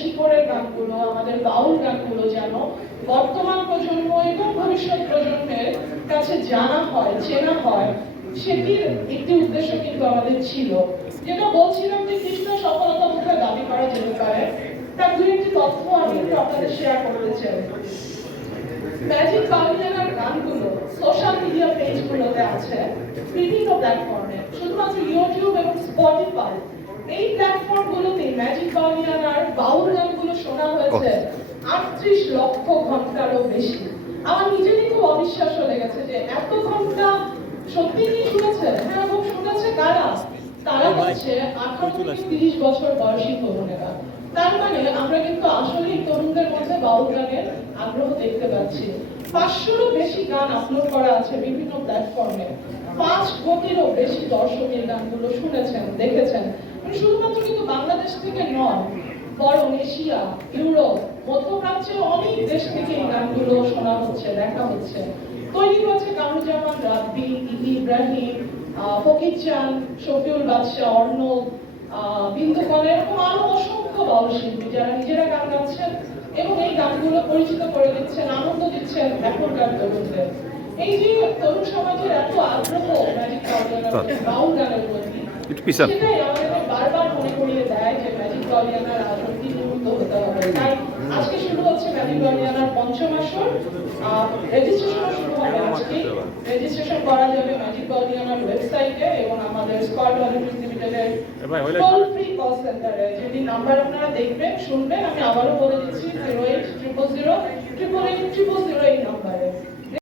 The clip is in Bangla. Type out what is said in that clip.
শিকড়ের গানগুলো, আমাদের বাউল গানগুলো যেন বর্তমান প্রজন্ম এবং ভবিষ্যৎ প্রজন্মের কাছে জানা হয়, চেনা হয়, সেটির একটি উদ্দেশ্য কিন্তু আমাদের ছিল। যেটা বলছিলাম যে কৃষ্ণ সফলতা কোথায় দাবি করা যেতে পারে। তার দু একটি তথ্য আমি একটু আপনাদের শেয়ার করতে চাই। ম্যাজিক বাংলার গানগুলো সোশ্যাল মিডিয়া পেজগুলোতে আছে, বিভিন্ন প্ল্যাটফর্মে শুধুমাত্র ইউটিউব এবং স্পটিফাই এই প্ল্যাটফর্মগুলোতে ম্যাজিক বাংলার বাউল গানগুলো শোনা হয়েছে আটত্রিশ লক্ষ ঘন্টারও বেশি। আমার নিজেরই খুব অবিশ্বাস্য লেগেছে যে এত ঘণ্টা সত্যি কি শুনেছে? হ্যাঁ এবং শুনেছে কারা তারা হচ্ছে আঠারো থেকে তিরিশ বছর বয়সী তরুণেরা। তার মানে আমরা কিন্তু আসলেই তরুণদের মধ্যে বাউল গানের আগ্রহ দেখতে পাচ্ছি। পাঁচশোরও বেশি গান আপলোড করা আছে বিভিন্ন প্ল্যাটফর্মে পাঁচ কোটিরও বেশি দর্শক এই গানগুলো শুনেছেন দেখেছেন। মানে শুধুমাত্র কিন্তু বাংলাদেশ থেকে নয় বরং এশিয়া ইউরোপ মধ্যপ্রাচ্যের অনেক দেশ থেকে এই গানগুলো শোনা হচ্ছে দেখা হচ্ছে। তৈরি হয়েছে কামরুজ্জামান রাব্বি ইতি ইব্রাহিম ফকির চান শফিউল বাদশাহ অর্ণব আহ, বিন্দু কর এরকম আরও অসংখ্য যারা নিজেরা গান গাচ্ছেন এবং এই গানগুলো পরিচিত করে দিচ্ছেন আনন্দ দিচ্ছেন এখনকার তরুণদের। এই যে তরুণ সমাজের এত আগ্রহ ম্যাজিক বাউল গানের প্রতি সেটাই আমাদের বারবার মনে করিয়ে দেয় যে আসরটি হতে হবে তাই আজকে শুরু হচ্ছে ব্যাবিলনিয়ানার পঞ্চম আসর রেজিস্ট্রেশন শুরু হবে আজকে রেজিস্ট্রেশন করা যাবে গলিয়ানার ওয়েবসাইটে এবং আমাদের স্কোয়াড হলিউড লিমিটেডের টোল ফ্রি কল সেন্টারে যদি নাম্বার আপনারা দেখবেন, শুনবেন, আমি আবারও বলে দিচ্ছি জিরো এইট ট্রিপল